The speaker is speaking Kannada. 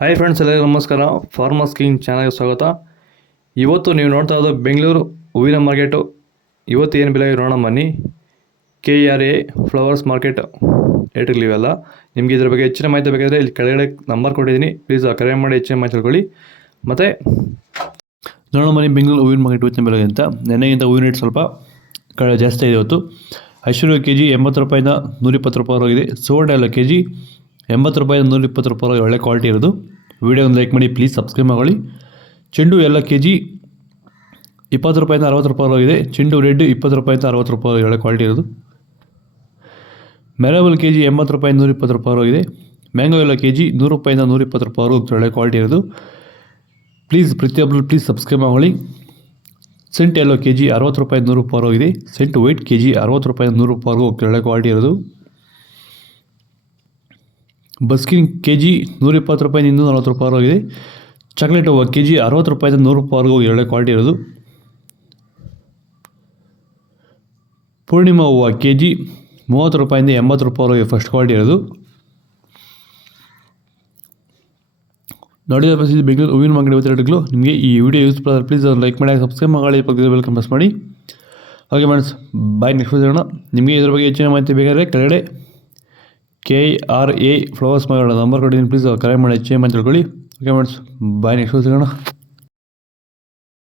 ಹಾಯ್ ಫ್ರೆಂಡ್ಸ್, ಎಲ್ಲರಿಗೂ ನಮಸ್ಕಾರ. ಫಾರ್ಮರ್ಸ್ ಕಿಂಗ್ ಚಾನಲ್ಗೆ ಸ್ವಾಗತ. ಇವತ್ತು ನೀವು ನೋಡ್ತಾ ಇರೋದು ಬೆಂಗಳೂರು ಹೂವಿನ ಮಾರ್ಕೆಟು. ಇವತ್ತು ಏನು ಬೆಲೆ ನೋಡೋಣ ಬನ್ನಿ. KRA ಫ್ಲವರ್ಸ್ ಮಾರ್ಕೆಟ್ ರೇಟ್ಗಳಿವೆಲ್ಲ. ನಿಮಗೆ ಇದ್ರ ಬಗ್ಗೆ ಹೆಚ್ಚಿನ ಮಾಹಿತಿ ಬೇಕಾದರೆ ಇಲ್ಲಿ ಕೆಳಗಡೆ ನಂಬರ್ ಕೊಟ್ಟಿದ್ದೀನಿ, ಪ್ಲೀಸ್ ಕರೆ ಮಾಡಿ ಹೆಚ್ಚಿನ ಮಾಹಿತಿ ತಿಳ್ಕೊಳ್ಳಿ. ಮತ್ತು ನೋಡೋಣ ಬನ್ನಿ ಬೆಂಗಳೂರು ಹೂವಿನ ಮಾರ್ಕೆಟ್ ಇವತ್ತಿನ ಬೆಲೆ ಅಂತ. ನೆನ್ನೆಗಿಂತ ಹೂವಿನ ರೇಟ್ ಸ್ವಲ್ಪ ಜಾಸ್ತಿ ಇದೆ ಇವತ್ತು. ಐಶ್ವರ್ಯ KG 80 ರೂಪಾಯಿಂದ 120 ರೂಪಾಯಿ ಹೋಗಿದೆ. ಸುವರ್ಣ ಎಲ್ಲ KG 80 ರೂಪಾಯಿಂದ 120 ರೂಪಾಯಿ ಒಳ್ಳೆ ಕ್ವಾಲಿಟಿ ಇರೋದು. ವೀಡಿಯೋನ ಲೈಕ್ ಮಾಡಿ, ಪ್ಲೀಸ್ ಸಬ್ಸ್ಕ್ರೈಬ್ ಮಾಡಿ. ಚೆಂಡು ಎಲ್ಲ KG 20 ರೂಪಾಯಿಂದ 60 ರೂಪಾಯಿ ಹೋಗಿದೆ. ಚೆಂಡು ರೆಡ್ 20 ರೂಪಾಯಿಂದ 60 ರೂಪಾಯಿ ಒಳ್ಳೆ ಕ್ವಾಲಿಟಿ ಇರೋದು. ಮೆರಬಲ್ KG 80 ರೂಪಾಯಿಂದ 120 ರೂಪಾಯಿ ಹೋಗಿದೆ. ಮ್ಯಾಂಗೋ ಎಲ್ಲ KG 100 ರೂಪಾಯಿಂದ 120 ರೂಪಾಯಿ ಒಳ್ಳೆ ಕ್ವಾಲಿಟಿ ಇರೋದು. ಪ್ರತಿಯೊಬ್ಬರು ಪ್ಲೀಸ್ ಸಬ್ಸ್ಕ್ರೈಬ್ ಮಾಡಿ. ಸೆಂಟ್ ಎಲ್ಲೋ KG 60 ರೂಪಾಯಿಂದ 100 ರೂಪಾಯಿ ಹೋಗಿದೆ. ಸೆಂಟ್ ವೈಟ್ KG 60 ರೂಪಾಯಿಂದ 100 ರೂಪಾಯಿ ಒಳ್ಳೆ ಕ್ವಾಲಿಟಿ ಇರೋದು. ಬಸ್ಕಿನ್ KG 120 ರೂಪಾಯಿಂದ 240 ರೂಪಾಯಿ ಹೋಗಿದೆ. ಚಾಕ್ಲೇಟ್ ಹೂವು KG 60 ರೂಪಾಯಿಂದ 100 ರೂಪಾಯಿವರೆಗೂ ಒಳ್ಳೆ ಕ್ವಾಲಿಟಿ ಇರೋದು. ಪೂರ್ಣಿಮಾ ಹೂವು KG 30 ರೂಪಾಯಿಂದ 80 ರೂಪಾಯಿವರೆಗೆ ಫಸ್ಟ್ ಕ್ವಾಲಿಟಿ ಇರೋದು. ನೋಡಿದ ಬಸ್ ಬೆಂಗಳೂರು ಹೂವಿನ ಮಾರ್ಕೆಟ್ ಇವತ್ತು ರೇಟ್ಗಳು. ನಿಮಗೆ ಈ ವಿಡಿಯೋ ಯೂಸ್ಫುಲ್ ಆದರೆ ಪ್ಲೀಸ್ ಲೈಕ್ ಮಾಡಿ, ಸಬ್ಸ್ಕ್ರೈಬ್ ಮಾಡಿ, ಪಕ್ಕದಲ್ಲಿ ಬೆಲ್ ಪ್ರೆಸ್ ಮಾಡಿ. ಓಕೆ ಫ್ರೆಂಡ್ಸ್, ಬಾಯ್. ನೆಕ್ಸ್ಟ್ ಸಿಗೋಣ. ನಿಮಗೆ ಇದ್ರ ಬಗ್ಗೆ ಹೆಚ್ಚಿನ ಮಾಹಿತಿ ಬೇಕಾದರೆ ಕೆಳಗಡೆ KRA ಫ್ಲವರ್ಸ್ ಮಾರ್ಕೆಟ್ ನಂಬರ್ ಕೊಟ್ಟಿದ್ದೀನಿ, ಪ್ಲೀಸ್ ಕರೆ ಮಾಡಿ ಹೆಚ್ಚಿನ ಮಾಹಿತಿ ತಿಳ್ಕೊಳ್ಳಿ. ಓಕೆ ಫ್ರೆಂಡ್ಸ್, ಬಾಯ್. ನೆಕ್ಸ್ಟ್ ಸಿಗೋಣ.